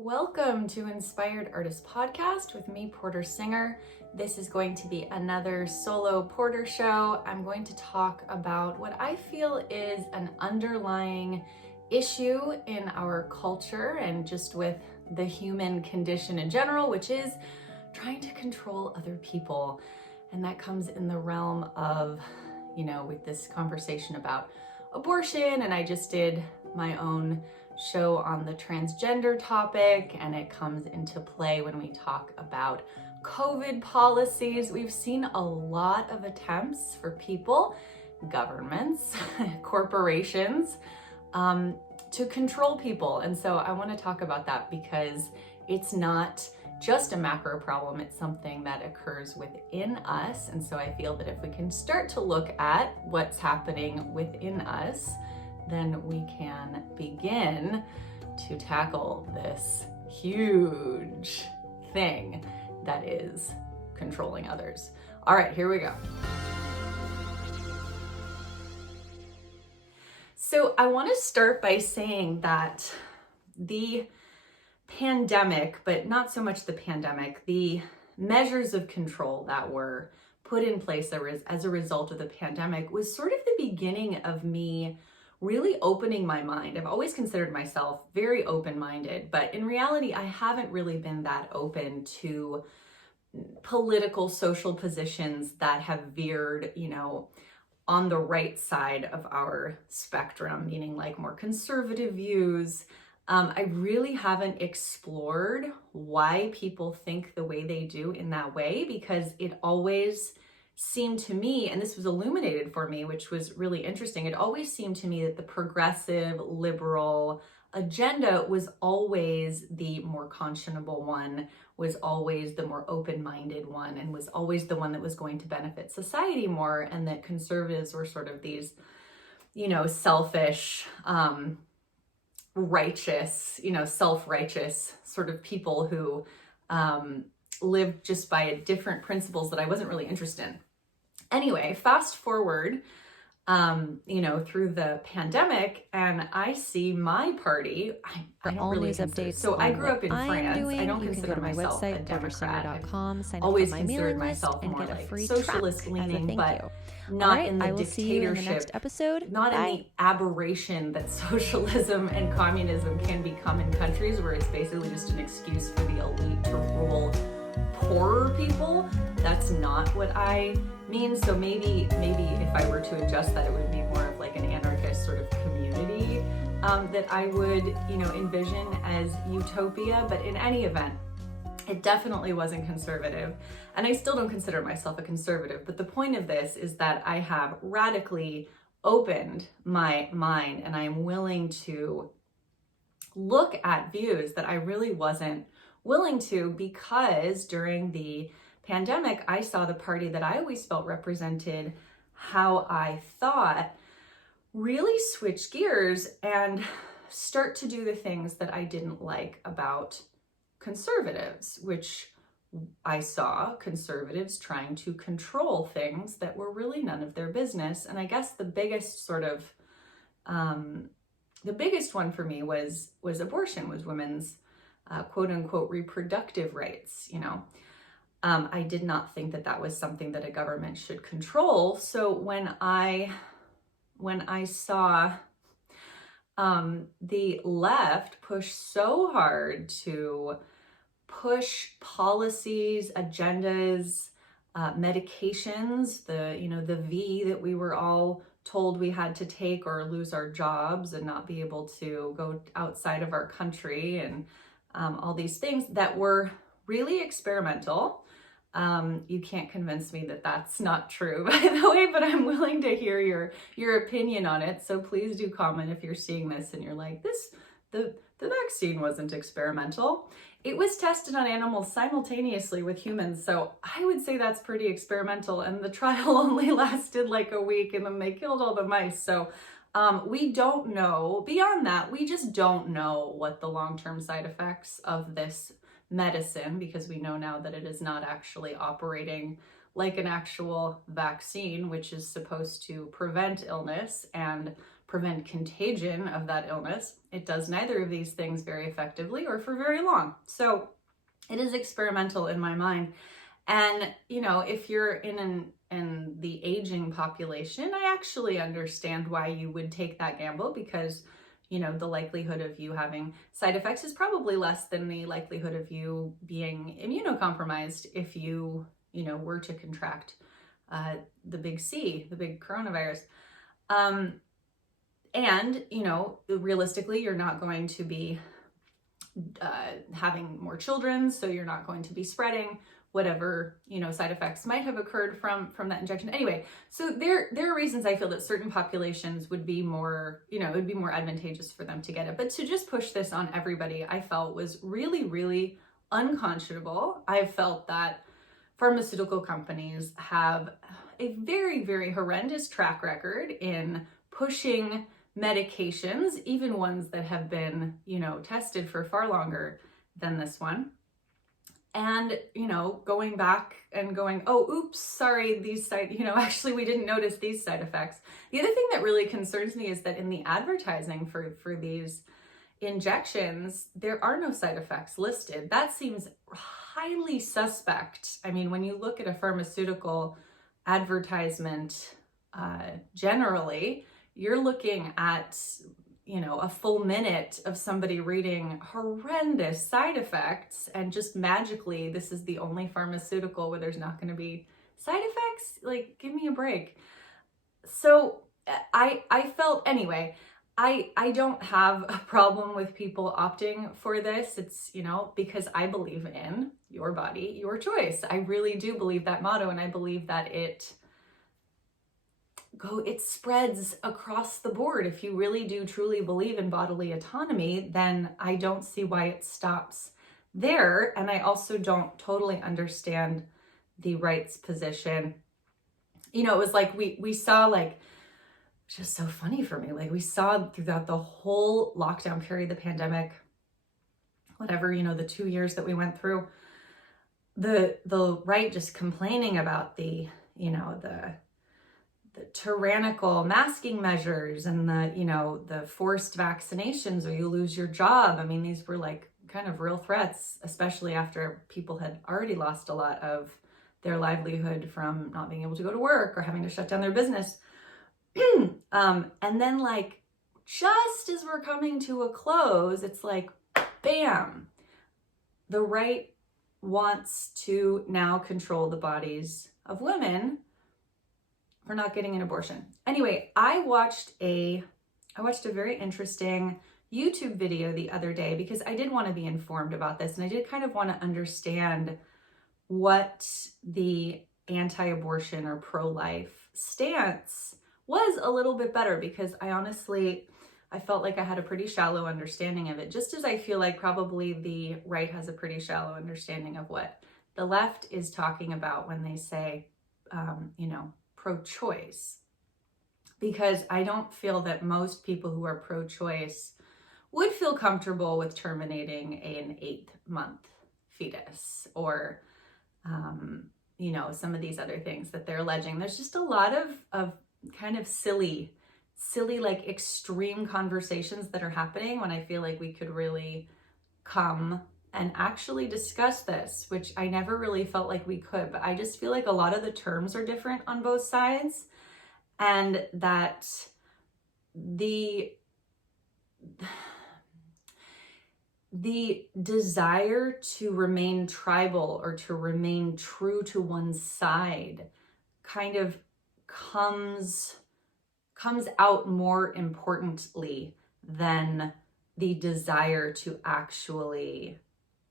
Welcome to Inspired Artist Podcast with me, Porter Singer. This is going to be another solo Porter show. I'm going to talk about what I feel is an underlying issue in our culture and just with the human condition in general, which is trying to control other people. And that comes in the realm of, with this conversation about abortion, and I just did my own show on the transgender topic, and it comes into play when we talk about COVID policies. We've seen a lot of attempts for people, governments, corporations, to control people. And so I want to talk about that because it's not just a macro problem, it's something that occurs within us. And so I feel that if we can start to look at what's happening within us, then we can begin to tackle this huge thing that is controlling others. All right, here we go. So I want to start by saying that the pandemic, but not so much the pandemic, the measures of control that were put in place as a result of the pandemic was sort of the beginning of me really opening my mind. I've always considered myself very open-minded, but in reality, I haven't really been that open to political, social positions that have veered, on the right side of our spectrum, meaning like more conservative views. I really haven't explored why people think the way they do in that way, because it always seemed to me, and this was illuminated for me, which was really interesting, it always seemed to me that the progressive liberal agenda was always the more conscionable one, was always the more open-minded one, and was always the one that was going to benefit society more, and that conservatives were sort of these, selfish, righteous, self-righteous sort of people who lived just by different principles that I wasn't really interested in. Anyway, fast forward, through the pandemic, and I see my party. I don't really consider. So I grew up in France. I don't consider myself a Democrat. I've always considered myself more like socialist leaning, but not in the dictatorship, not in the aberration that socialism and communism can become in countries where it's basically just an excuse for the elite to rule poorer people. That's not what I mean. So maybe if I were to adjust that, it would be more of like an anarchist sort of community that I would, envision as utopia. But in any event, it definitely wasn't conservative. And I still don't consider myself a conservative. But the point of this is that I have radically opened my mind, and I am willing to look at views that I really wasn't willing to, because during the pandemic, I saw the party that I always felt represented how I thought really switch gears and start to do the things that I didn't like about conservatives, which I saw conservatives trying to control things that were really none of their business. And I guess the biggest sort of, the biggest one for me was abortion, was women's quote unquote reproductive rights. I did not think that was something that a government should control. So when I saw the left push so hard to push policies, agendas, medications, the V that we were all told we had to take or lose our jobs and not be able to go outside of our country, and all these things that were really experimental. You can't convince me that that's not true, by the way, but I'm willing to hear your opinion on it. So please do comment if you're seeing this and you're like, the vaccine wasn't experimental. It was tested on animals simultaneously with humans. So I would say that's pretty experimental. And the trial only lasted like a week, and then they killed all the mice. So we don't know. Beyond that, we just don't know what the long-term side effects of this medicine, because we know now that it is not actually operating like an actual vaccine, which is supposed to prevent illness and prevent contagion of that illness. It does neither of these things very effectively or for very long. So it is experimental in my mind. And, you know, if you're in the aging population, I actually understand why you would take that gamble, because, you know, the likelihood of you having side effects is probably less than the likelihood of you being immunocompromised if you, you know, were to contract the big C, the big coronavirus. And, you know, realistically, you're not going to be having more children, so you're not going to be spreading whatever, you know, side effects might have occurred from that injection. Anyway, so there are reasons I feel that certain populations would be more, you know, it would be more advantageous for them to get it. But to just push this on everybody, I felt was really, really unconscionable. I felt that pharmaceutical companies have a very, very horrendous track record in pushing medications, even ones that have been, you know, tested for far longer than this one. And, you know, going back and going, oh, oops, sorry, these side, you know, actually we didn't notice these side effects. The other thing that really concerns me is that in the advertising for these injections, there are no side effects listed. That seems highly suspect. I mean, when you look at a pharmaceutical advertisement, generally, you're looking at, you know, a full minute of somebody reading horrendous side effects, and just magically, this is the only pharmaceutical where there's not going to be side effects. Like, give me a break. So I felt, anyway, I don't have a problem with people opting for this. It's, you know, because I believe in your body, your choice. I really do believe that motto, and I believe that it spreads across the board. If you really do truly believe in bodily autonomy, then I don't see why it stops there. And I also don't totally understand the right's position. You know, it was like we saw, like, just so funny for me, like we saw throughout the whole lockdown period, the pandemic, whatever, you know, the 2 years that we went through, the right just complaining about the, you know, the tyrannical masking measures and the, you know, the forced vaccinations or you lose your job. I mean, these were like kind of real threats, especially after people had already lost a lot of their livelihood from not being able to go to work or having to shut down their business. And then, like, just as we're coming to a close, it's like, bam, the right wants to now control the bodies of women for not getting an abortion. Anyway, I watched a very interesting YouTube video the other day because I did want to be informed about this, and I did kind of want to understand what the anti-abortion or pro-life stance was a little bit better, because I felt like I had a pretty shallow understanding of it, just as I feel like probably the right has a pretty shallow understanding of what the left is talking about when they say, you know, pro-choice. Because I don't feel that most people who are pro-choice would feel comfortable with terminating an 8-month fetus or, you know, some of these other things that they're alleging. There's just a lot of kind of silly, like extreme conversations that are happening when I feel like we could really come and actually discuss this, which I never really felt like we could. But I just feel like a lot of the terms are different on both sides, and that the desire to remain tribal or to remain true to one's side kind of comes out more importantly than the desire to actually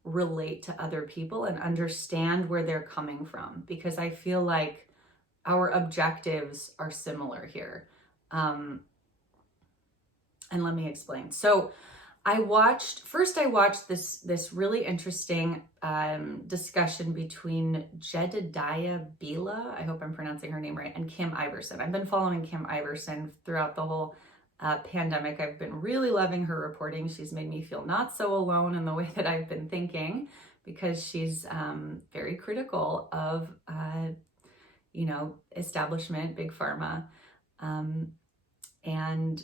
relate to other people and understand where they're coming from, because I feel like our objectives are similar here. And let me explain. So I watched this really interesting discussion between Jedediah Bila, I hope I'm pronouncing her name right, and Kim Iverson. I've been following Kim Iverson throughout the whole pandemic. I've been really loving her reporting. She's made me feel not so alone in the way that I've been thinking, because she's very critical of, you know, establishment, big pharma, and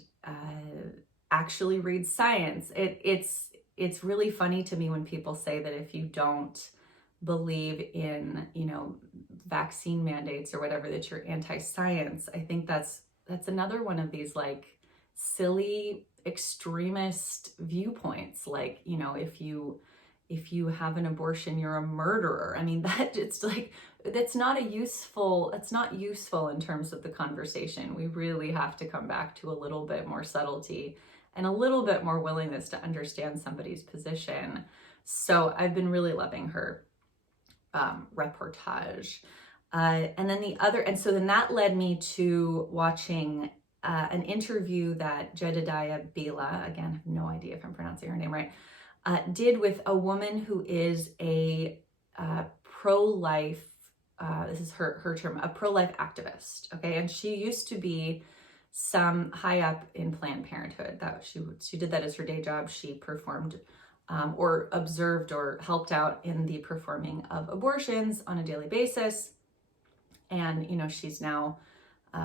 actually reads science. It's really funny to me when people say that if you don't believe in, vaccine mandates or whatever, that you're anti-science. I think that's another one of these like silly extremist viewpoints. Like, if you have an abortion, you're a murderer. I mean, that it's like, it's not useful in terms of the conversation. We really have to come back to a little bit more subtlety and a little bit more willingness to understand somebody's position. So I've been really loving her reportage. And so then that led me to watching an interview that Jedediah Bila, again, I have no idea if I'm pronouncing her name right, did with a woman who is a pro-life, this is her term, a pro-life activist, okay? And she used to be some high up in Planned Parenthood. That she did that as her day job. She performed or observed or helped out in the performing of abortions on a daily basis. And, she's now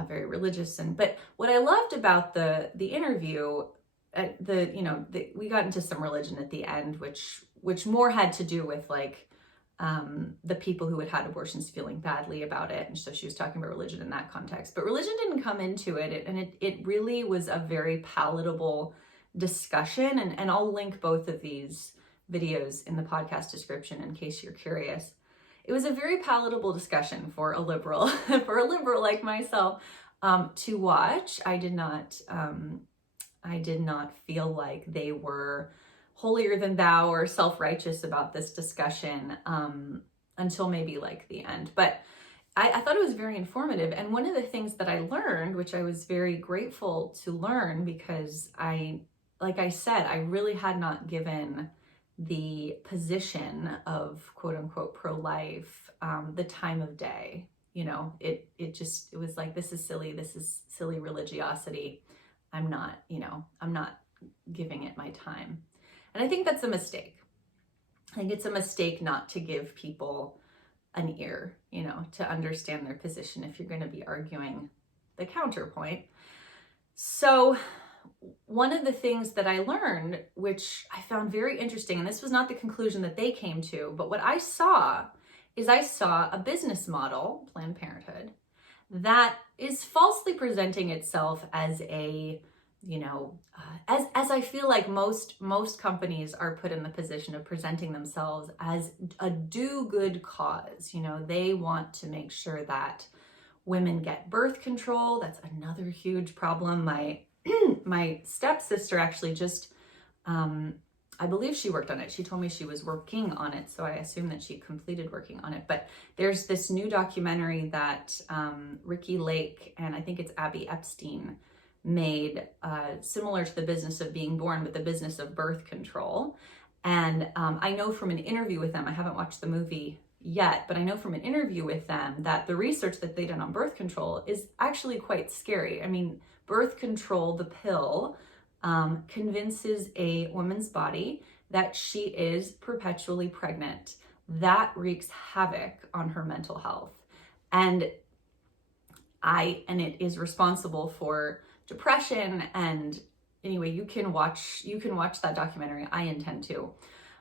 very religious. But what I loved about the interview, we got into some religion at the end, which more had to do with like the people who had abortions feeling badly about it. And so she was talking about religion in that context, but religion didn't come into it. And it really was a very palatable discussion. And I'll link both of these videos in the podcast description in case you're curious. It was a very palatable discussion for a liberal, like myself, to watch. I did not feel like they were holier than thou or self-righteous about this discussion until maybe like the end. But I thought it was very informative. And one of the things that I learned, which I was very grateful to learn, because like I said, I really had not given the position of quote unquote pro-life the time of day. It was like, this is silly religiosity. I'm not giving it my time. And I think that's a mistake. I think it's a mistake not to give people an ear, to understand their position if you're going to be arguing the counterpoint. So one of the things that I learned, which I found very interesting, and this was not the conclusion that they came to, but what I saw a business model, Planned Parenthood, that is falsely presenting itself as a, as I feel like most companies are put in the position of presenting themselves as a do-good cause. They want to make sure that women get birth control. That's another huge problem. My stepsister actually just, I believe she worked on it. She told me she was working on it, so I assume that she completed working on it. But there's this new documentary that Ricky Lake and I think it's Abby Epstein made, similar to The Business of Being Born, but the business of birth control. And I know from an interview with them, I haven't watched the movie yet, but I know from an interview with them that the research that they did on birth control is actually quite scary. I mean, birth control, the pill, convinces a woman's body that she is perpetually pregnant. That wreaks havoc on her mental health. And it is responsible for depression. And anyway, you can watch that documentary. I intend to.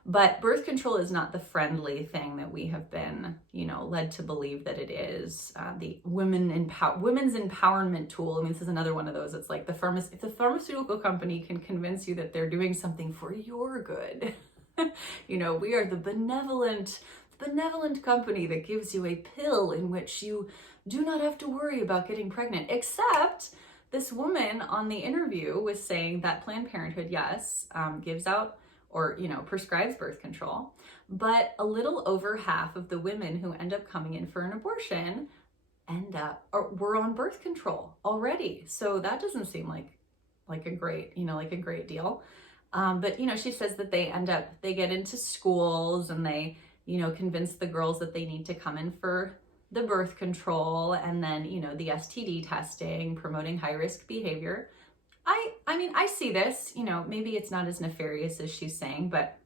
But birth control is not the friendly thing that we have been, led to believe that it is. The women's empowerment tool. I mean, this is another one of those. It's like if the pharmaceutical company can convince you that they're doing something for your good, we are the benevolent company that gives you a pill in which you do not have to worry about getting pregnant. Except this woman on the interview was saying that Planned Parenthood, yes, gives out or, prescribes birth control, but a little over half of the women who end up coming in for an abortion were on birth control already. So that doesn't seem like a great deal. But, she says that they get into schools and they, convince the girls that they need to come in for the birth control and then, the STD testing, promoting high-risk behavior. I see this, maybe it's not as nefarious as she's saying, but,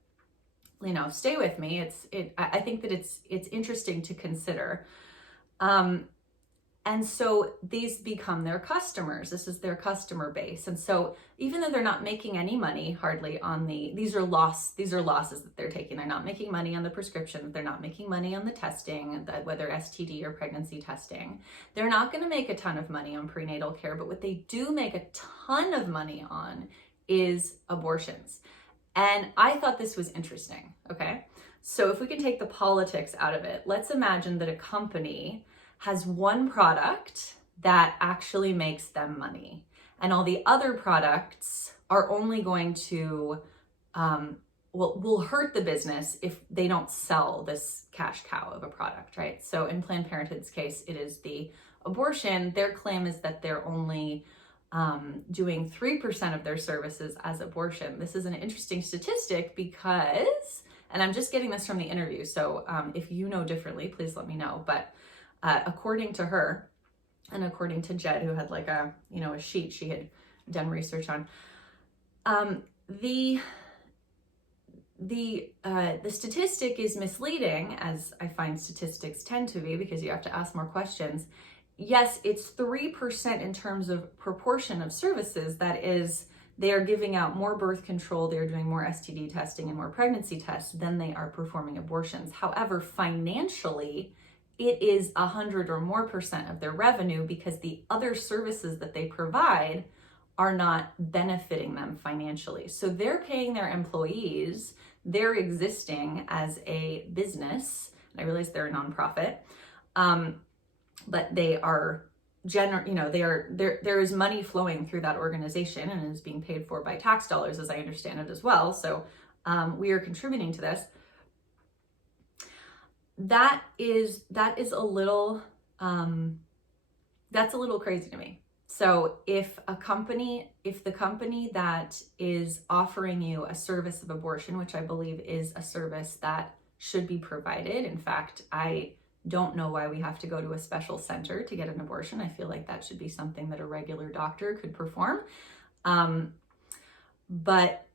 stay with me. I think that it's interesting to consider. And so these become their customers. This is their customer base. And so even though they're not making any money hardly on these are losses that they're taking. They're not making money on the prescription. They're not making money on the testing, whether STD or pregnancy testing. They're not going to make a ton of money on prenatal care, but what they do make a ton of money on is abortions. And I thought this was interesting, okay? So if we can take the politics out of it, let's imagine that a company has one product that actually makes them money, and all the other products are only going to, will hurt the business if they don't sell this cash cow of a product, right? So in Planned Parenthood's case, it is the abortion. Their claim is that they're only doing 3% of their services as abortion. This is an interesting statistic because, and I'm just getting this from the interview, so if you know differently, please let me know, but according to her, and according to Jed, who had like a sheet she had done research on, the statistic is misleading, as I find statistics tend to be, because you have to ask more questions. Yes, it's 3% in terms of proportion of services. That is, they are giving out more birth control, they're doing more STD testing and more pregnancy tests than they are performing abortions. However, financially, it is 100 or more % of their revenue, because the other services that they provide are not benefiting them financially. So they're paying their employees, they're existing as a business. I realize they're a nonprofit, but they are there is money flowing through that organization and it is being paid for by tax dollars, as I understand it as well. So we are contributing to this. That is a little, that's a little crazy to me. So if the company that is offering you a service of abortion, which I believe is a service that should be provided. In fact, I don't know why we have to go to a special center to get an abortion. I feel like that should be something that a regular doctor could perform. But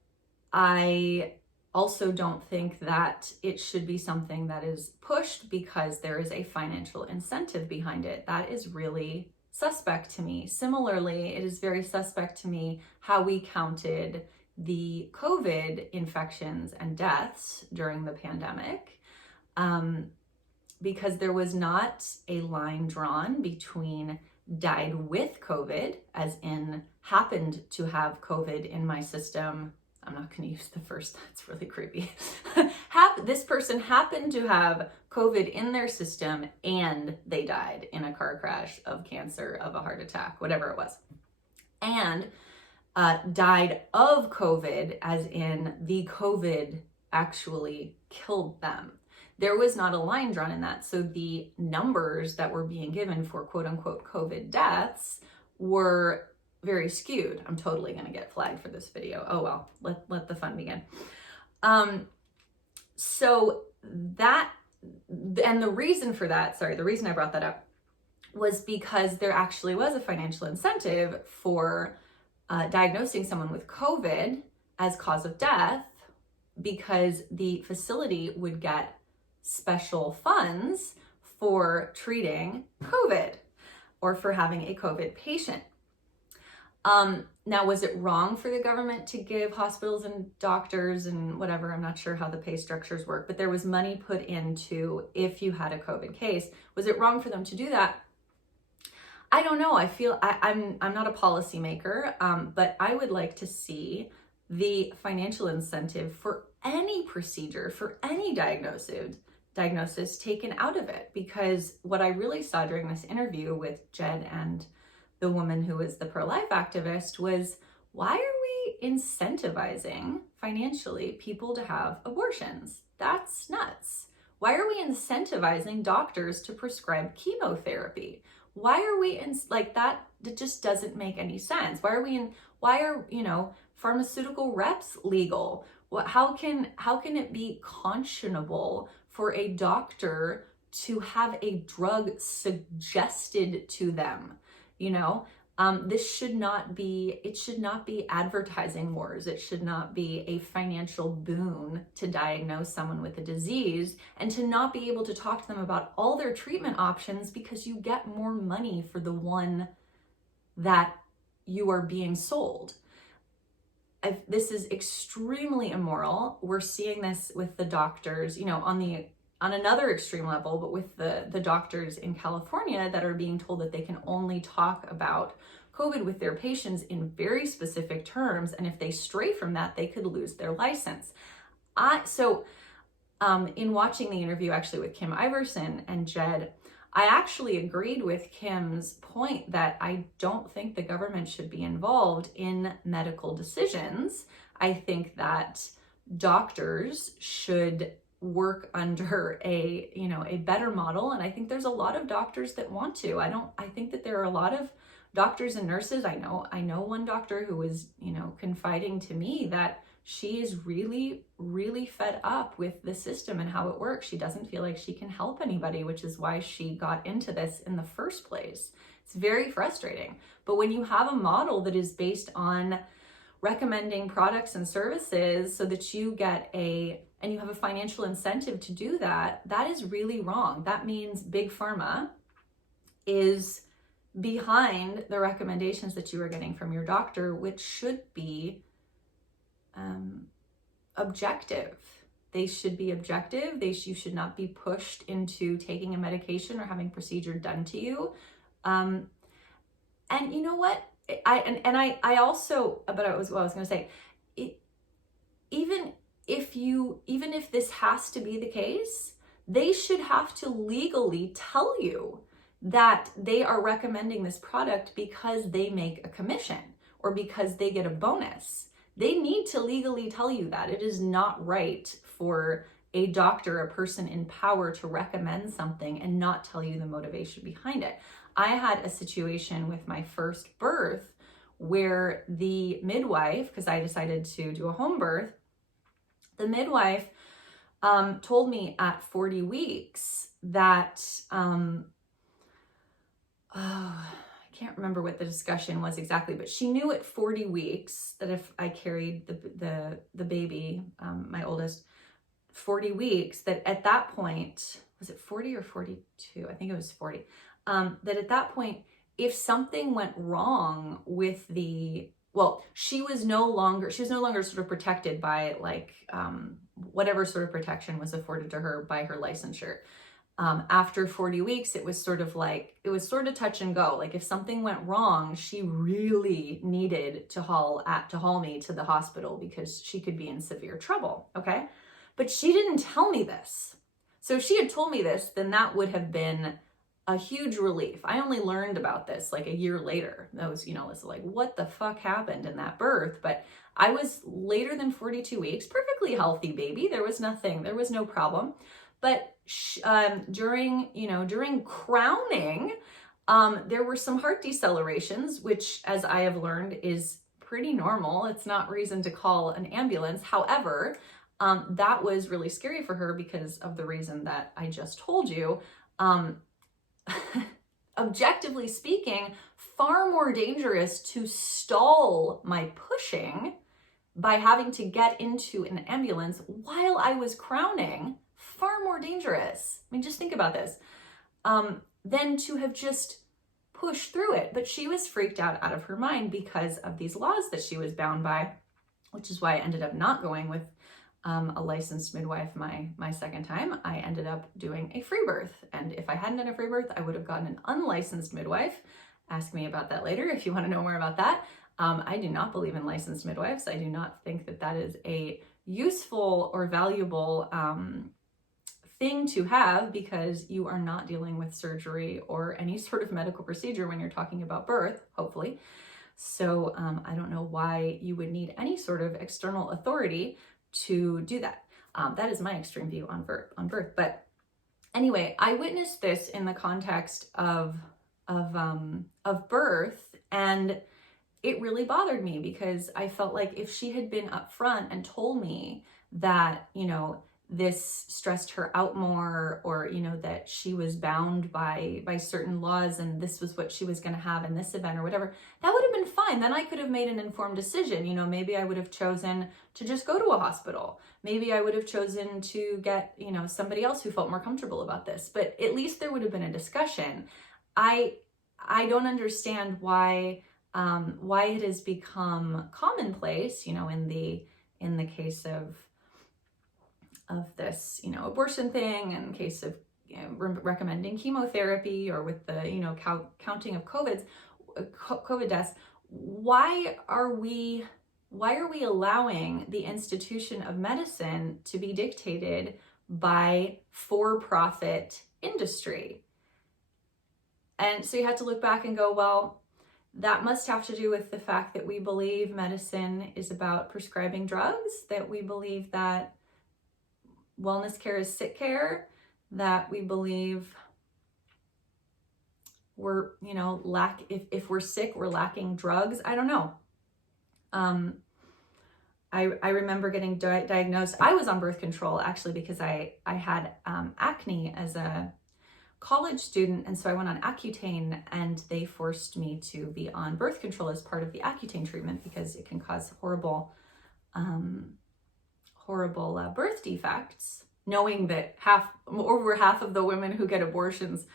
I also don't think that it should be something that is pushed because there is a financial incentive behind it. That is really suspect to me. Similarly, it is very suspect to me how we counted the COVID infections and deaths during the pandemic, because there was not a line drawn between died with COVID, as in happened to have COVID in my system. I'm not going to use the first, that's really creepy. This person happened to have COVID in their system and they died in a car crash, of cancer, of a heart attack, whatever it was. And died of COVID, as in the COVID actually killed them. There was not a line drawn in that. So the numbers that were being given for quote unquote COVID deaths were very skewed. I'm totally going to get flagged for this video. Oh well, let the fun begin. So that, and the reason for that, the reason I brought that up was because there actually was a financial incentive for diagnosing someone with COVID as cause of death, because the facility would get special funds for treating COVID or for having a COVID patient. Now, was it wrong for the government to give hospitals and doctors and whatever? I'm not sure how the pay structures work, but there was money put into if you had a COVID case. Was it wrong for them to do that? I don't know. I feel I'm not a policymaker, but I would like to see the financial incentive for any procedure, for any diagnosis taken out of it. Because what I really saw during this interview with Jed and the woman who was the pro-life activist was, why are we incentivizing financially people to have abortions? That's nuts. Why are we incentivizing doctors to prescribe chemotherapy? Why are we like that? It just doesn't make any sense. Why are pharmaceutical reps legal? How can it be conscionable for a doctor to have a drug suggested to them? This should not be, it should not be advertising wars. It should not be a financial boon to diagnose someone with a disease and to not be able to talk to them about all their treatment options because you get more money for the one that you are being sold. This is extremely immoral. We're seeing this with the doctors, on another extreme level, but with the doctors in California that are being told that they can only talk about COVID with their patients in very specific terms. And if they stray from that, they could lose their license. In watching the interview actually with Kim Iverson and Jed, I actually agreed with Kim's point that I don't think the government should be involved in medical decisions. I think that doctors should work under a better model. And I think there's a lot of doctors that want to. I think that there are a lot of doctors and nurses. I know one doctor who was, confiding to me that she is really, really fed up with the system and how it works. She doesn't feel like she can help anybody, which is why she got into this in the first place. It's very frustrating. But when you have a model that is based on recommending products and services so that you get and you have a financial incentive to do that, that is really wrong. That means Big Pharma is behind the recommendations that you are getting from your doctor, which should be objective. They should be objective. You should not be pushed into taking a medication or having a procedure done to you. And you know what? I also, but I was going to say, even if this has to be the case, they should have to legally tell you that they are recommending this product because they make a commission or because they get a bonus. They need to legally tell you that. It is not right for a doctor, a person in power, to recommend something and not tell you the motivation behind it. I had a situation with my first birth where the midwife, because I decided to do a home birth, the midwife told me at 40 weeks that, I can't remember what the discussion was exactly, but she knew at 40 weeks that if I carried the baby, my oldest, 40 weeks, that at that point, was it 40 or 42? I think it was 40. That at that point, if something went wrong with she was no longer sort of protected by whatever sort of protection was afforded to her by her licensure. After 40 weeks, it was sort of touch and go. Like if something went wrong, she really needed to haul me to the hospital because she could be in severe trouble. Okay. But she didn't tell me this. So if she had told me this, then that would have been a huge relief. I only learned about this like a year later. That was, it's like, what the fuck happened in that birth? But I was later than 42 weeks, perfectly healthy baby. There was no problem. But during crowning, there were some heart decelerations, which, as I have learned, is pretty normal. It's not reason to call an ambulance. However, that was really scary for her because of the reason that I just told you. Objectively speaking, far more dangerous to stall my pushing by having to get into an ambulance while I was crowning. Far more dangerous. I mean, just think about this. Than to have just pushed through it. But she was freaked out of her mind because of these laws that she was bound by, which is why I ended up not going with a licensed midwife my second time. I ended up doing a free birth. And if I hadn't done a free birth, I would have gotten an unlicensed midwife. Ask me about that later if you want to know more about that. I do not believe in licensed midwives. I do not think that is a useful or valuable thing to have because you are not dealing with surgery or any sort of medical procedure when you're talking about birth, hopefully. So I don't know why you would need any sort of external authority to do that. That is my extreme view on birth. But anyway, I witnessed this in the context of birth, and it really bothered me because I felt like if she had been upfront and told me that, this stressed her out more, or, you know, that she was bound by certain laws and this was what she was going to have in this event or whatever, that would have been fine. Then I could have made an informed decision. You know, maybe I would have chosen to just go to a hospital. Maybe I would have chosen to get, you know, somebody else who felt more comfortable about this, but at least there would have been a discussion. I don't understand why it has become commonplace, you know, in the case of this, you know, abortion thing, in case of, you know, recommending chemotherapy, or with the, you know, counting of COVID deaths. Why are we allowing the institution of medicine to be dictated by for-profit industry? And so you have to look back and go, well, that must have to do with the fact that we believe medicine is about prescribing drugs, that we believe that wellness care is sick care, that we believe we're, you know, if we're sick, we're lacking drugs. I don't know. I remember getting diagnosed. I was on birth control actually because I had acne as a college student, and so I went on Accutane, and they forced me to be on birth control as part of the Accutane treatment because it can cause horrible birth defects, knowing that over half of the women who get abortions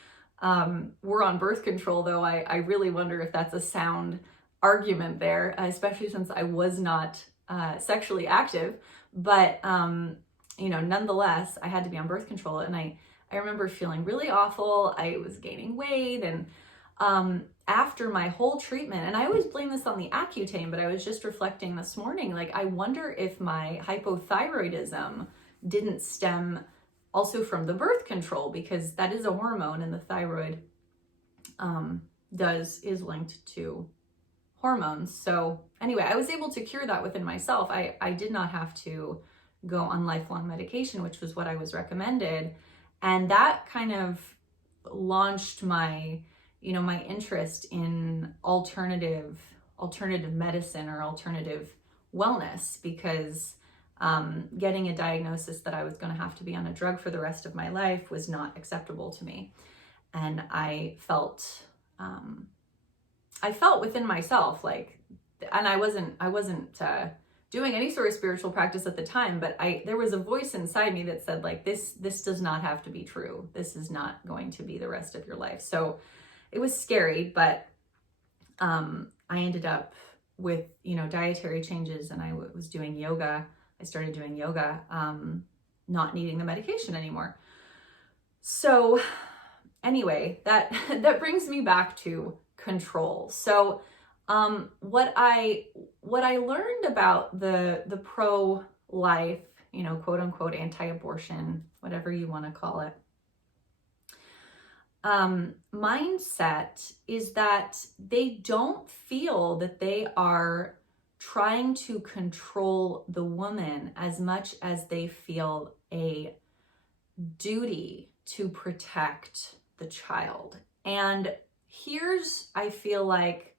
were on birth control, though I really wonder if that's a sound argument there, especially since I was not sexually active. But, you know, nonetheless, I had to be on birth control, and I remember feeling really awful. I was gaining weight, and after my whole treatment, and I always blame this on the Accutane, but I was just reflecting this morning, like, I wonder if my hypothyroidism didn't stem also from the birth control, because that is a hormone, and the thyroid is linked to hormones. So anyway, I was able to cure that within myself. I did not have to go on lifelong medication, which was what I was recommended. And that kind of launched my, you know, my interest in alternative medicine or alternative wellness, because getting a diagnosis that I was going to have to be on a drug for the rest of my life was not acceptable to me. And I felt within myself like, and I wasn't doing any sort of spiritual practice at the time, but there was a voice inside me that said, like, this does not have to be true. This is not going to be the rest of your life. So it was scary, but I ended up with, you know, dietary changes, and I was doing yoga. I started doing yoga, not needing the medication anymore. So anyway, that brings me back to control. So what I learned about the pro-life, you know, quote unquote anti-abortion, whatever you want to call it, mindset is that they don't feel that they are trying to control the woman as much as they feel a duty to protect the child. And here's, I feel like,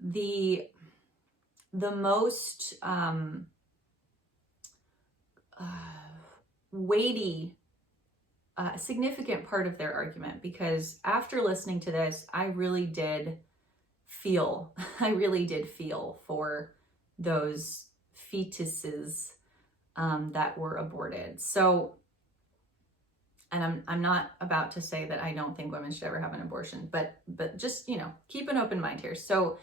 the most weighty, significant part of their argument, because after listening to this, I really did feel for those fetuses that were aborted. So, and I'm not about to say that I don't think women should ever have an abortion, but just, you know, keep an open mind here. So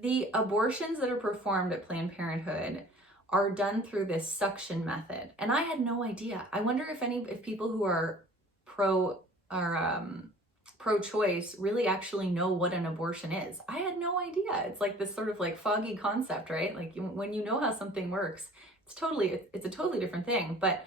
the abortions that are performed at Planned Parenthood are done through this suction method. And I had no idea. I wonder if people who are pro-choice really actually know what an abortion is. I had no idea. It's like this sort of like foggy concept, right? Like when you know how something works, it's a totally different thing. But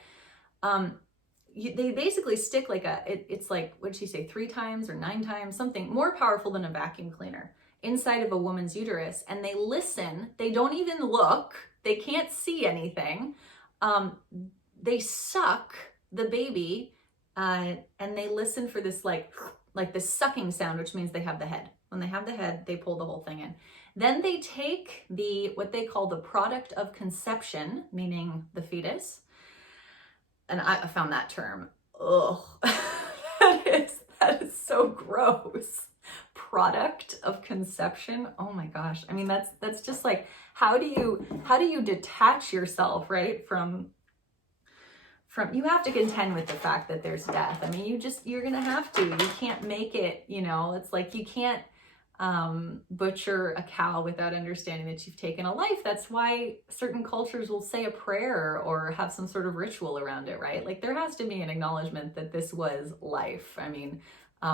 they basically stick like it's like, what'd she say, 3 times or 9 times, something more powerful than a vacuum cleaner, inside of a woman's uterus. And they listen, they don't even look, they can't see anything. They suck the baby, and they listen for this like this sucking sound, which means they have the head. When they have the head, they pull the whole thing in. Then they take what they call the product of conception, meaning the fetus, and I found that term, ugh, that is so gross. Product of conception. Oh my gosh. I mean, that's just like, how do you detach yourself, right? From you have to contend with the fact that there's death. I mean, you're gonna have to. You can't make it, it's like you can't butcher a cow without understanding that you've taken a life. That's why certain cultures will say a prayer or have some sort of ritual around it, right? Like there has to be an acknowledgement that this was life. I mean,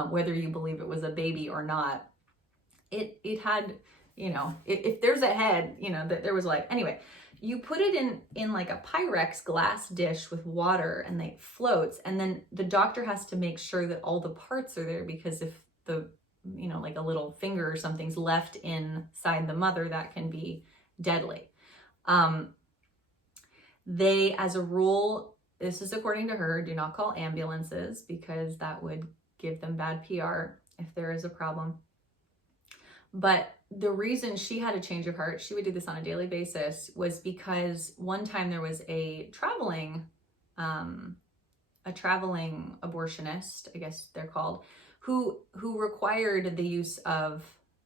whether you believe it was a baby or not, it had, if there's a head, that there was life. Anyway, you put it in like a Pyrex glass dish with water and it floats. And then the doctor has to make sure that all the parts are there, because if the, like a little finger or something's left inside the mother, that can be deadly. They, as a rule, this is according to her, do not call ambulances because that would give them bad PR if there is a problem. But the reason she had a change of heart, she would do this on a daily basis, was because one time there was a traveling abortionist, I guess they're called, who required the use of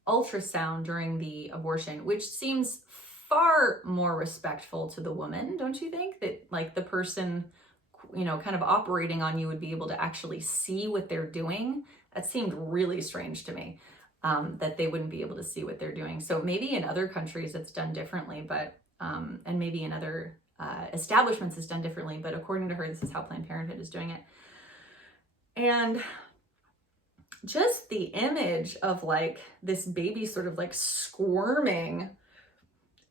ultrasound during the abortion, which seems far more respectful to the woman, don't you think? That like the person, kind of operating on you would be able to actually see what they're doing. That seemed really strange to me, that they wouldn't be able to see what they're doing. So maybe in other countries it's done differently, but and maybe in other establishments it's done differently, but according to her, this is how Planned Parenthood is doing it. And just the image of like this baby sort of like squirming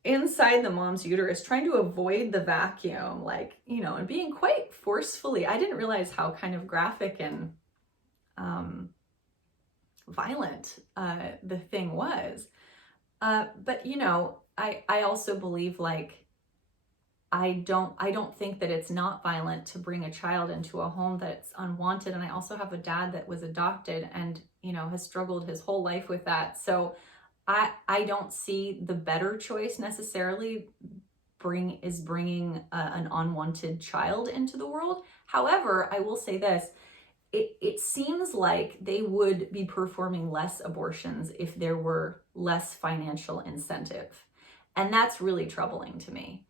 inside the mom's uterus, trying to avoid the vacuum, like, and being quite forcefully, I didn't realize how kind of graphic and violent the thing was. But I also believe, like, I don't think that it's not violent to bring a child into a home that's unwanted. And I also have a dad that was adopted and, has struggled his whole life with that. So I don't see the better choice necessarily bringing an unwanted child into the world. However, I will say this, it seems like they would be performing less abortions if there were less financial incentive. And that's really troubling to me.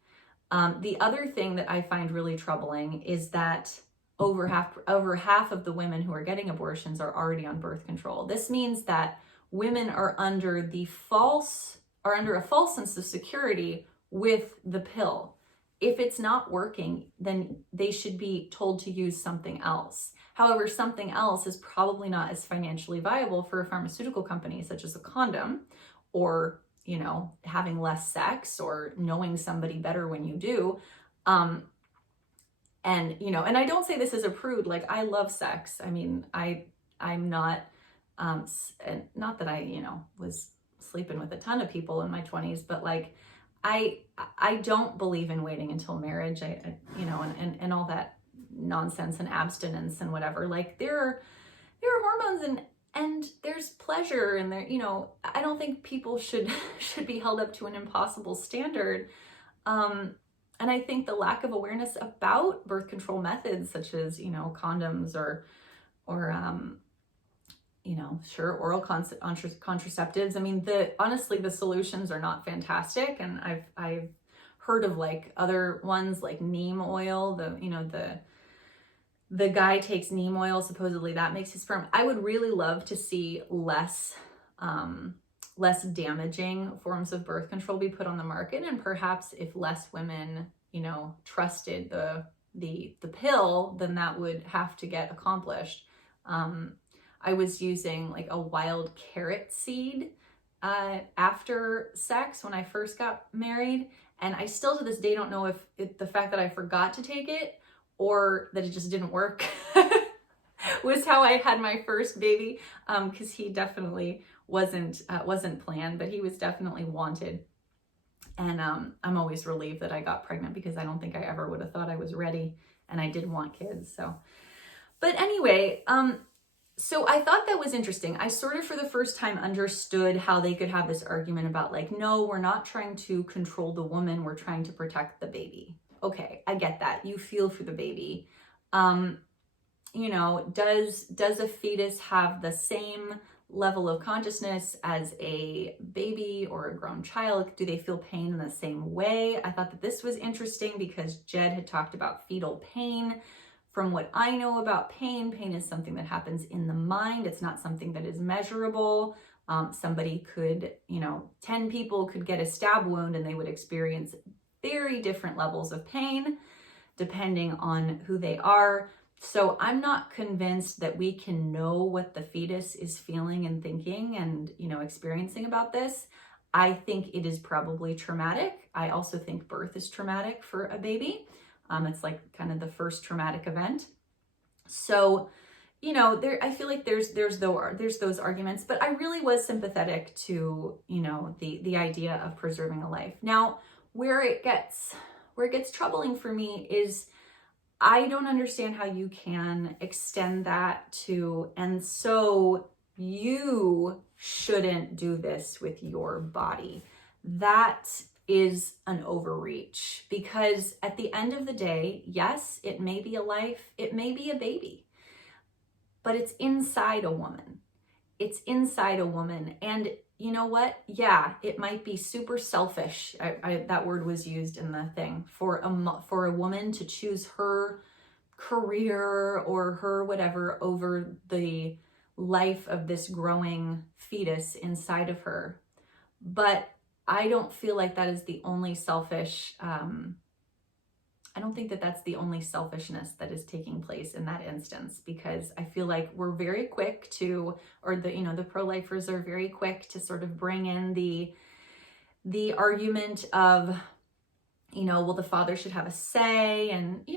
The other thing that I find really troubling is that over half of the women who are getting abortions are already on birth control. This means that women are under a false sense of security with the pill. If it's not working, then they should be told to use something else. However, something else is probably not as financially viable for a pharmaceutical company, such as a condom, or having less sex, or knowing somebody better when you do. And I don't say this as a prude, like I love sex. I mean, I'm not, not that I, was sleeping with a ton of people in my 20s, but like, I don't believe in waiting until marriage, and all that nonsense and abstinence and whatever. Like there are hormones and there's pleasure and there, I don't think people should be held up to an impossible standard. And I think the lack of awareness about birth control methods such as, condoms or oral contraceptives. I mean, honestly, the solutions are not fantastic. And I've heard of like other ones like neem oil, the guy takes neem oil, supposedly that makes his sperm. I would really love to see less damaging forms of birth control be put on the market. And perhaps if less women, trusted the pill, then that would have to get accomplished. I was using like a wild carrot seed after sex when I first got married. And I still to this day don't know if the fact that I forgot to take it or that it just didn't work was how I had my first baby. Because he definitely wasn't planned, but he was definitely wanted. And I'm always relieved that I got pregnant because I don't think I ever would have thought I was ready, and I did want kids. So, but anyway, so I thought that was interesting. I sort of for the first time understood how they could have this argument about like, no, we're not trying to control the woman, we're trying to protect the baby. Okay, I get that. You feel for the baby. You know, does a fetus have the same level of consciousness as a baby or a grown child? Do they feel pain in the same way? I thought that this was interesting because Jed had talked about fetal pain. From what I know about pain, pain is something that happens in the mind. It's not something that is measurable. Somebody could, 10 people could get a stab wound and they would experience very different levels of pain depending on who they are. So I'm not convinced that we can know what the fetus is feeling and thinking and, experiencing about this. I think it is probably traumatic. I also think birth is traumatic for a baby. It's like kind of the first traumatic event. So, I feel like there's those arguments, but I really was sympathetic to, the idea of preserving a life. Now, where it gets troubling for me is I don't understand how you can extend that to, and so you shouldn't do this with your body. That is an overreach, because at the end of the day, yes, it may be a life, it may be a baby, but it's inside a woman. It's inside a woman. And you know what? Yeah, it might be super selfish. That word was used in the thing, for a woman to choose her career or her whatever over the life of this growing fetus inside of her. But I don't feel like that is the only selfish, I don't think that that's the only selfishness that is taking place in that instance, because I feel like we're very quick to, or the pro-lifers are very quick to sort of bring in the argument of, well, the father should have a say. And,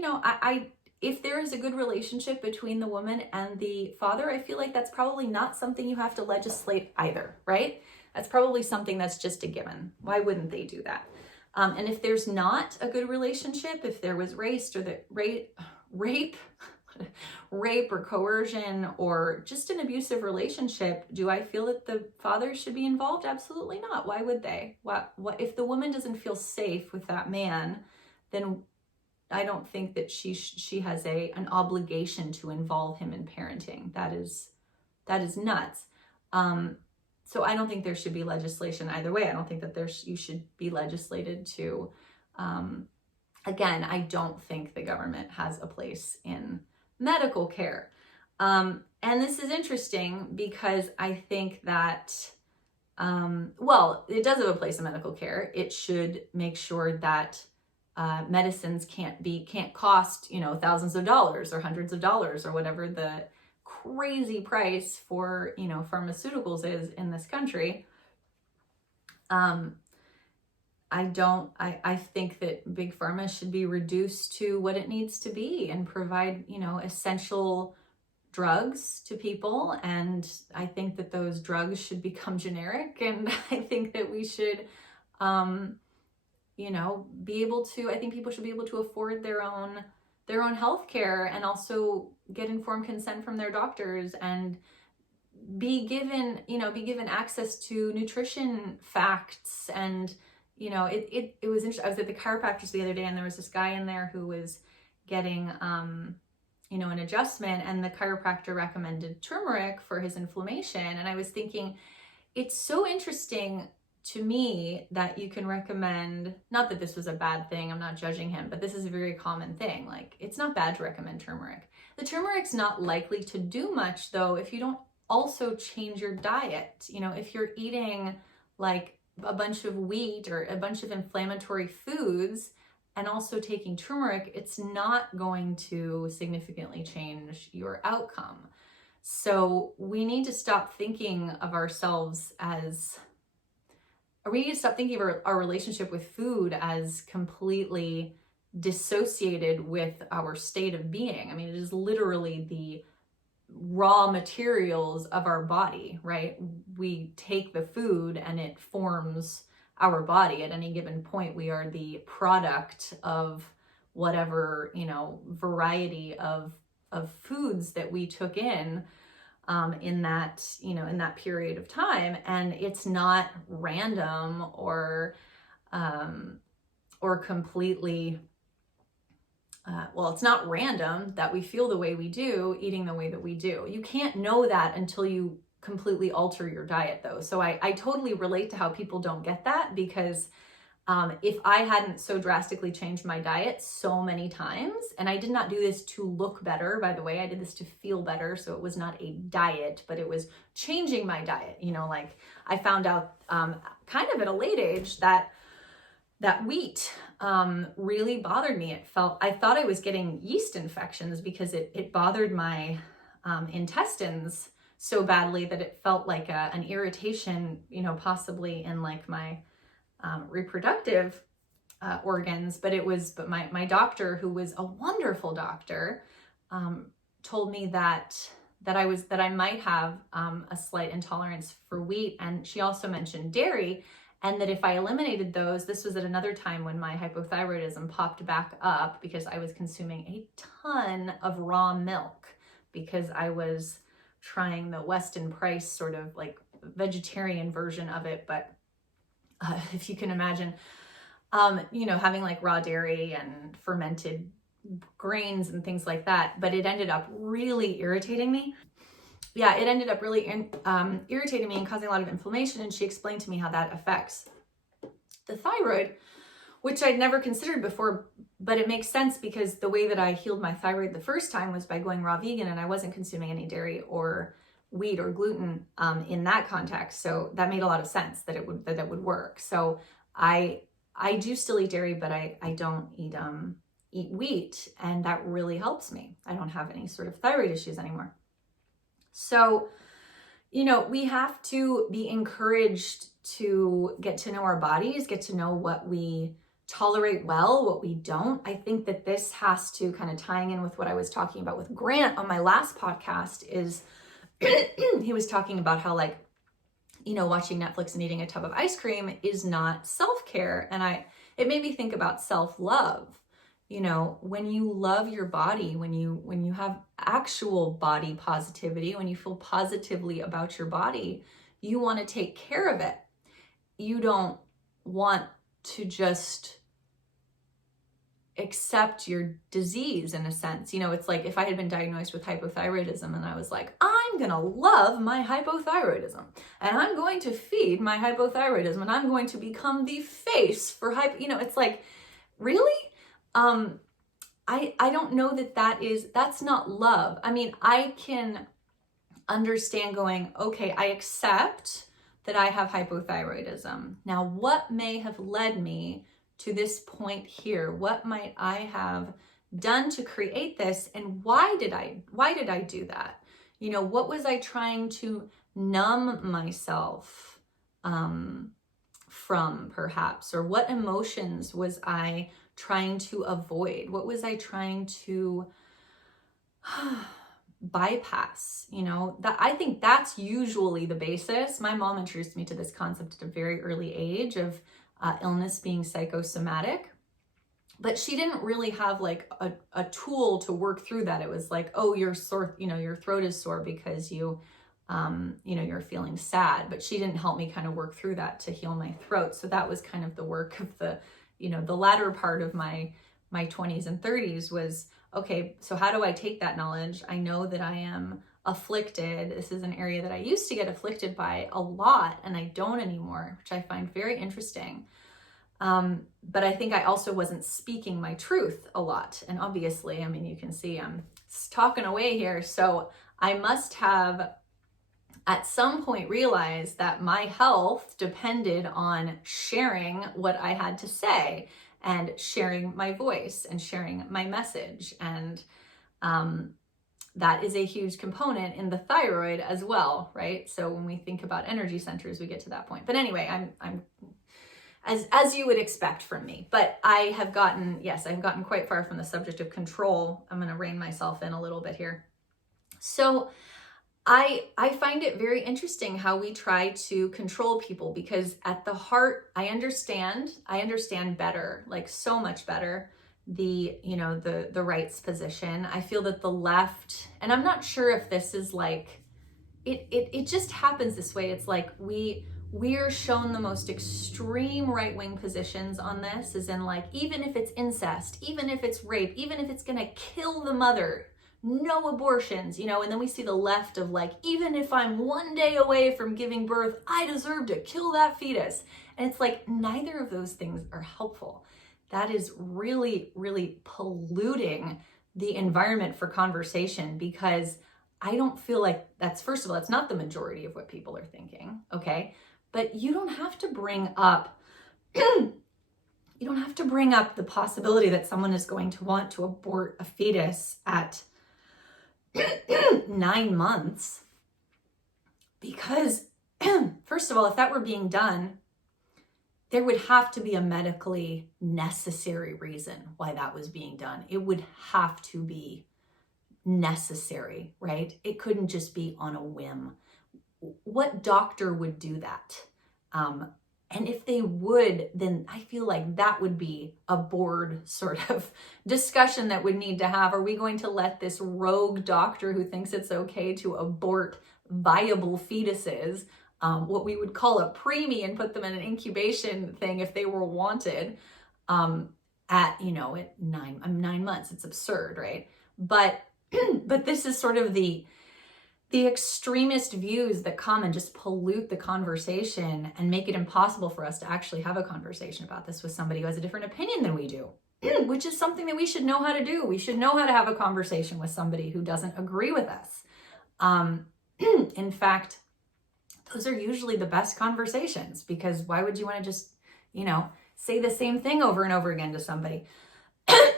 if there is a good relationship between the woman and the father, I feel like that's probably not something you have to legislate either, right? That's probably something that's just a given. Why wouldn't they do that? And if there's not a good relationship, if there was rape or coercion or just an abusive relationship, do I feel that the father should be involved? Absolutely not. Why would they? What if the woman doesn't feel safe with that man, then I don't think that she has an obligation to involve him in parenting. That is nuts. So I don't think there should be legislation either way. I don't think that you should be legislated to, again, I don't think the government has a place in medical care. And this is interesting because I think that, it does have a place in medical care. It should make sure that medicines can't cost, thousands of dollars or hundreds of dollars or whatever the crazy price for, pharmaceuticals is in this country. I think that big pharma should be reduced to what it needs to be and provide, essential drugs to people. And I think that those drugs should become generic. And I think that we should, I think people should be able to afford their own health care and also get informed consent from their doctors and be given access to nutrition facts. And, it was interesting. I was at the chiropractor's the other day and there was this guy in there who was getting, an adjustment, and the chiropractor recommended turmeric for his inflammation. And I was thinking, it's so interesting to me that you can recommend, not that this was a bad thing, I'm not judging him, but this is a very common thing. Like, it's not bad to recommend turmeric. The turmeric's not likely to do much though if you don't also change your diet. If you're eating like a bunch of wheat or a bunch of inflammatory foods and also taking turmeric, it's not going to significantly change your outcome. So we need to stop thinking of ourselves as, or we need to stop thinking of our relationship with food as completely dissociated with our state of being. I mean, it is literally the raw materials of our body, right? We take the food and it forms our body. At any given point, we are the product of whatever, variety of foods that we took in that period of time. And it's not random or completely, well, it's not random that we feel the way we do, eating the way that we do. You can't know that until you completely alter your diet, though. So I totally relate to how people don't get that, because if I hadn't so drastically changed my diet so many times, and I did not do this to look better, by the way, I did this to feel better. So it was not a diet, but it was changing my diet. You know, like I found out kind of at a late age that wheat really bothered me. I thought I was getting yeast infections because it bothered my intestines so badly that it felt like an irritation, you know, possibly in like my reproductive organs. But my doctor, who was a wonderful doctor, told me that I might have a slight intolerance for wheat. And she also mentioned dairy, and that if I eliminated those, this was at another time when my hypothyroidism popped back up because I was consuming a ton of raw milk because I was trying the Weston Price sort of like vegetarian version of it. But if you can imagine, you know, having like raw dairy and fermented grains and things like that, but it ended up really irritating me. Yeah, it ended up really irritating me and causing a lot of inflammation. And she explained to me how that affects the thyroid, which I'd never considered before, but it makes sense because the way that I healed my thyroid the first time was by going raw vegan, and I wasn't consuming any dairy or wheat or gluten in that context. So that made a lot of sense that that would work. So I do still eat dairy, but I don't eat wheat, and that really helps me. I don't have any sort of thyroid issues anymore. So, you know, we have to be encouraged to get to know our bodies, get to know what we tolerate well, what we don't. I think that this has to kind of tying in with what I was talking about with Grant on my last podcast is he was talking about how, like, you know, watching Netflix and eating a tub of ice cream is not self-care. And it made me think about self-love. You know, when you love your body, when you have actual body positivity, when you feel positively about your body, you want to take care of it. You don't want to just accept your disease in a sense. You know, it's like if I had been diagnosed with hypothyroidism and I was like, I'm going to love my hypothyroidism and I'm going to feed my hypothyroidism and I'm going to become the face for you know, it's like, really? I don't know that's not love. I mean, I can understand going, okay, I accept that I have hypothyroidism. Now, what may have led me to this point here? What might I have done to create this? And why did I do that? You know, what was I trying to numb myself from, perhaps? Or what emotions was I trying to avoid? What was I trying to bypass? You know, that I think that's usually the basis. My mom introduced me to this concept at a very early age of illness being psychosomatic, but she didn't really have like a tool to work through that. It was like, oh, you're sore, you know, your throat is sore because you know, you're feeling sad, but she didn't help me kind of work through that to heal my throat. So that was kind of the work of the, you know, the latter part of my 20s and 30s was, okay, so how do I take that knowledge? I know that I am afflicted. This is an area that I used to get afflicted by a lot, and I don't anymore, which I find very interesting. But I think I also wasn't speaking my truth a lot. And obviously, I mean, you can see I'm talking away here. So I must have at some point realized that my health depended on sharing what I had to say and sharing my voice and sharing my message. And that is a huge component in the thyroid as well, right? So when we think about energy centers, we get to that point. But anyway, I'm as you would expect from me. But I've gotten quite far from the subject of control. I'm going to rein myself in a little bit here. So I find it very interesting how we try to control people, because at the heart, I understand better, like so much better, the right's position. I feel that the left, and I'm not sure if this is like, it just happens this way. It's like we we're shown the most extreme right-wing positions on this, as in like, even if it's incest, even if it's rape, even if it's gonna kill the mother, no abortions, you know. And then we see the left of like, even if I'm 1 day away from giving birth, I deserve to kill that fetus. And it's like, neither of those things are helpful. That is really, really polluting the environment for conversation, because I don't feel like that's, first of all, it's not the majority of what people are thinking, okay? But you don't have to bring up, you don't have to bring up the possibility that someone is going to want to abort a fetus at 9 months. Because first of all, if that were being done, there would have to be a medically necessary reason why that was being done. It would have to be necessary, right? It couldn't just be on a whim. What doctor would do that? And if they would, then I feel like that would be a board sort of discussion that would need to have. Are we going to let this rogue doctor who thinks it's okay to abort viable fetuses, what we would call a preemie, and put them in an incubation thing if they were wanted, at 9 months? It's absurd, right? But this is sort of the extremist views that come and just pollute the conversation and make it impossible for us to actually have a conversation about this with somebody who has a different opinion than we do, which is something that we should know how to do. We should know how to have a conversation with somebody who doesn't agree with us. In fact, those are usually the best conversations, because why would you want to just, say the same thing over and over again to somebody? I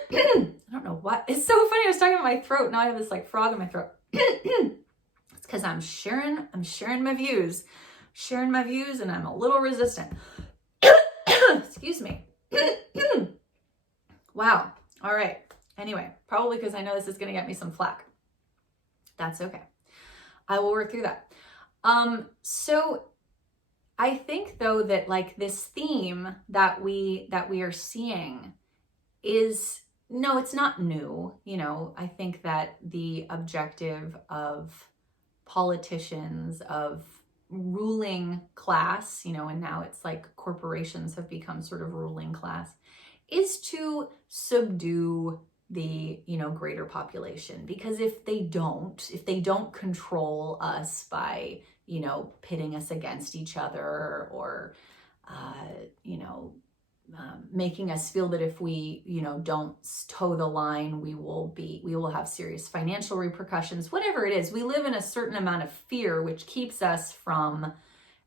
don't know what. It's so funny. I was talking about my throat. Now I have this like frog in my throat. It's because I'm sharing my views. Sharing my views, and I'm a little resistant. Excuse me. Wow. All right. Anyway, probably because I know this is going to get me some flack. That's okay. I will work through that. So I think though that like this theme that we are seeing is, no, it's not new. I think that the objective of politicians, of ruling class, and now it's like corporations have become sort of ruling class, is to subdue the, greater population. Because if they don't control us by, pitting us against each other, or, making us feel that if we, don't toe the line, we will have serious financial repercussions, whatever it is. We live in a certain amount of fear, which keeps us from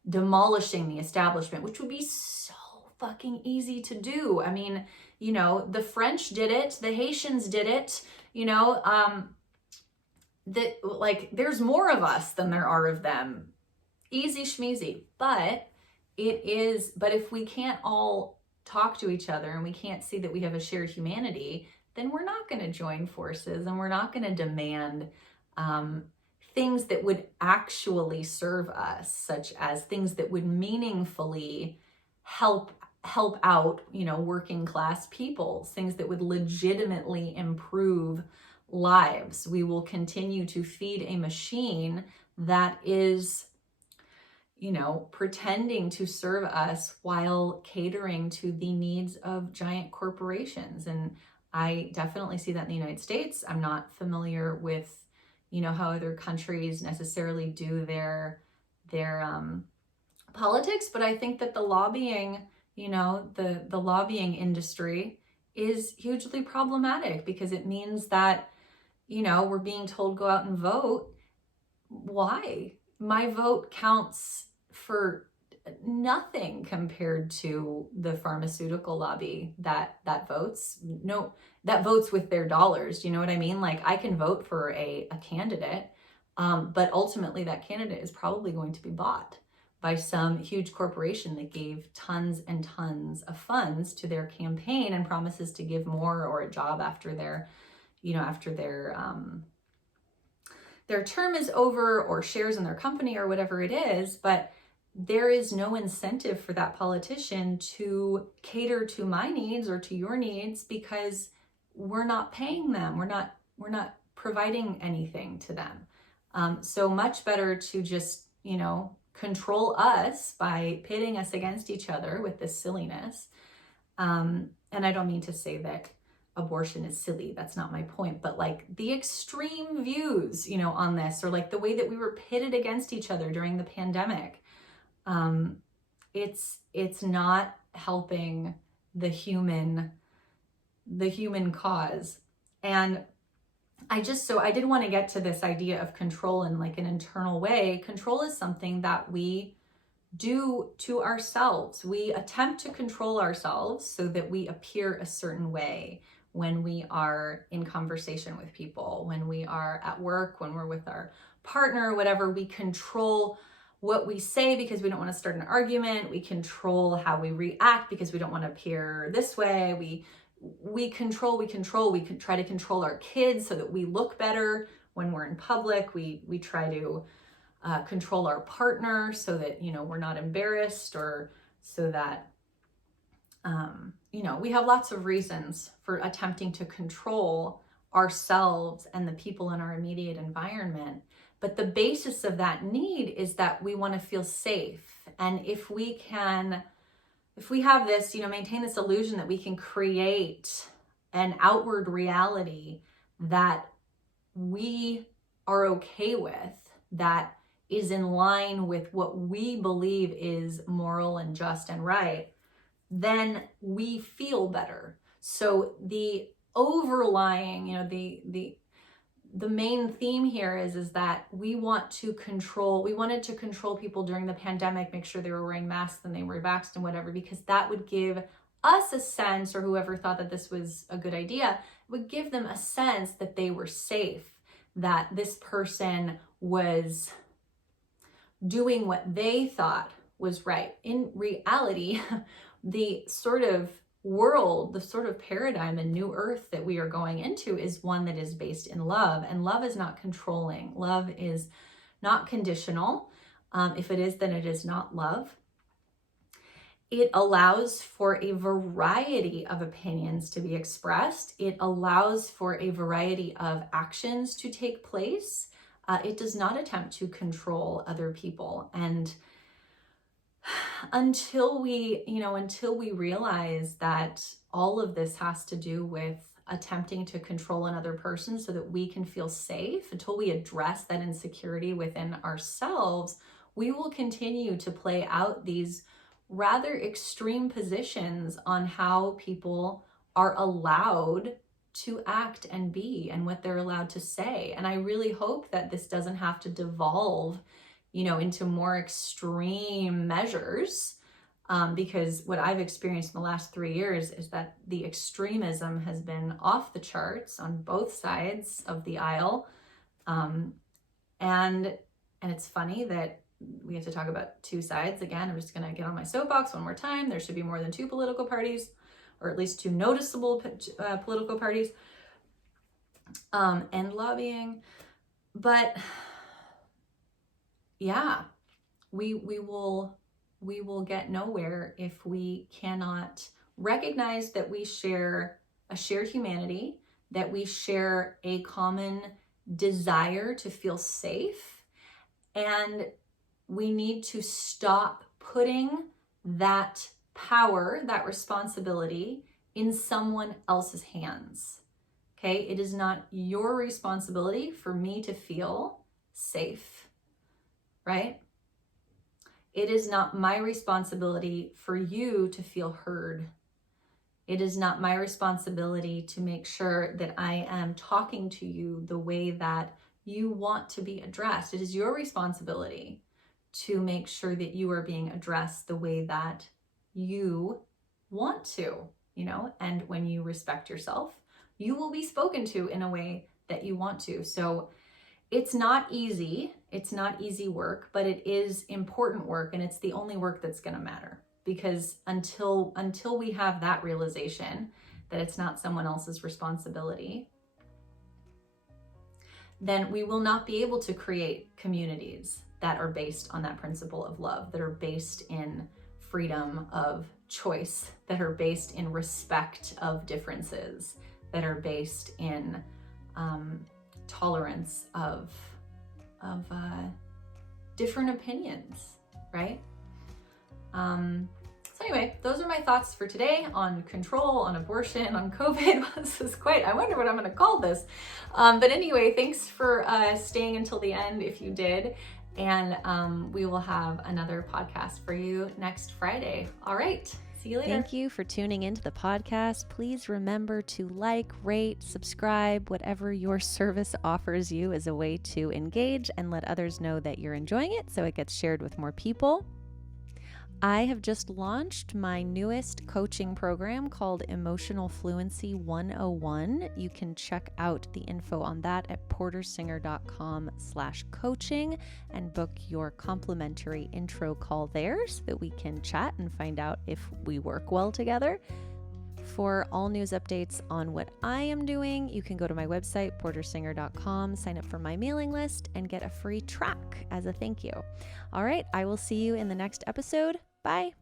demolishing the establishment, which would be so fucking easy to do. I mean, the French did it, the Haitians did it, there's more of us than there are of them. Easy schmeezy. But if we can't all talk to each other and we can't see that we have a shared humanity, then we're not going to join forces, and we're not going to demand things that would actually serve us, such as things that would meaningfully help out, working class people, things that would legitimately improve lives. We will continue to feed a machine that is, pretending to serve us while catering to the needs of giant corporations. And I definitely see that in the United States. I'm not familiar with, how other countries necessarily do their politics, but I think that the lobbying, the lobbying industry is hugely problematic, because it means that, we're being told go out and vote. Why? My vote counts for nothing compared to the pharmaceutical lobby that votes. No, that votes with their dollars. Do you know what I mean? Like, I can vote for a candidate, but ultimately that candidate is probably going to be bought by some huge corporation that gave tons and tons of funds to their campaign and promises to give more, or a job after their term is over, or shares in their company, or whatever it is. But there is no incentive for that politician to cater to my needs or to your needs, because we're not paying them. We're not providing anything to them. So much better to just, control us by pitting us against each other with this silliness. And I don't mean to say that abortion is silly. That's not my point. But like the extreme views, you know, on this, or like the way that we were pitted against each other during the pandemic, it's not helping the human cause. And I did want to get to this idea of control in like an internal way. Control is something that we do to ourselves. We attempt to control ourselves so that we appear a certain way when we are in conversation with people, when we are at work, when we're with our partner, whatever. We control what we say because we don't want to start an argument. We control how we react because we don't want to appear this way. We can try to control our kids so that we look better when we're in public. We try to control our partner so that, you know, we're not embarrassed, or so that, you know, we have lots of reasons for attempting to control ourselves and the people in our immediate environment. But the basis of that need is that we want to feel safe. And if we have this, you know, maintain this illusion that we can create an outward reality that we are okay with, that is in line with what we believe is moral and just and right, then we feel better. So the overlying, you know, the main theme here is that we wanted to control people during the pandemic, make sure they were wearing masks and they were vaxxed and whatever, because that would give us a sense, or whoever thought that this was a good idea, would give them a sense that they were safe, that this person was doing what they thought was right. In reality, the sort of world, the sort of paradigm and new earth that we are going into is one that is based in love. And love is not controlling. Love is not conditional. If it is, then it is not love. It allows for a variety of opinions to be expressed. It allows for a variety of actions to take place. It does not attempt to control other people. And until we realize that all of this has to do with attempting to control another person so that we can feel safe, until we address that insecurity within ourselves, we will continue to play out these rather extreme positions on how people are allowed to act and be, and what they're allowed to say. And I really hope that this doesn't have to devolve, you know, into more extreme measures, because what I've experienced in the last 3 years is that the extremism has been off the charts on both sides of the aisle. And it's funny that we have to talk about two sides. Again, I'm just going to get on my soapbox one more time. There should be more than two political parties, or at least two noticeable political parties, and lobbying. But yeah, we will get nowhere if we cannot recognize that we share a shared humanity, that we share a common desire to feel safe, and we need to stop putting that power, that responsibility, in someone else's hands. Okay? It is not your responsibility for me to feel safe, right? It is not my responsibility for you to feel heard. It is not my responsibility to make sure that I am talking to you the way that you want to be addressed. It is your responsibility to make sure that you are being addressed the way that you want to, you know, and when you respect yourself, you will be spoken to in a way that you want to. So it's not easy. It's not easy work, but it is important work, and it's the only work that's going to matter, because until we have that realization that it's not someone else's responsibility, then we will not be able to create communities that are based on that principle of love, that are based in freedom of choice, that are based in respect of differences, that are based in tolerance of different opinions. right? So anyway, those are my thoughts for today on control, on abortion, on COVID. This is I wonder what I'm going to call this. But anyway, thanks for staying until the end if you did. And we will have another podcast for you next Friday. All right. See you later. Thank you for tuning into the podcast. Please remember to like, rate, subscribe, whatever your service offers you as a way to engage and let others know that you're enjoying it so it gets shared with more people. I have just launched my newest coaching program called Emotional Fluency 101. You can check out the info on that at portersinger.com/coaching and book your complimentary intro call there so that we can chat and find out if we work well together. For all news updates on what I am doing, you can go to my website, portersinger.com, sign up for my mailing list, and get a free track as a thank you. All right, I will see you in the next episode. Bye.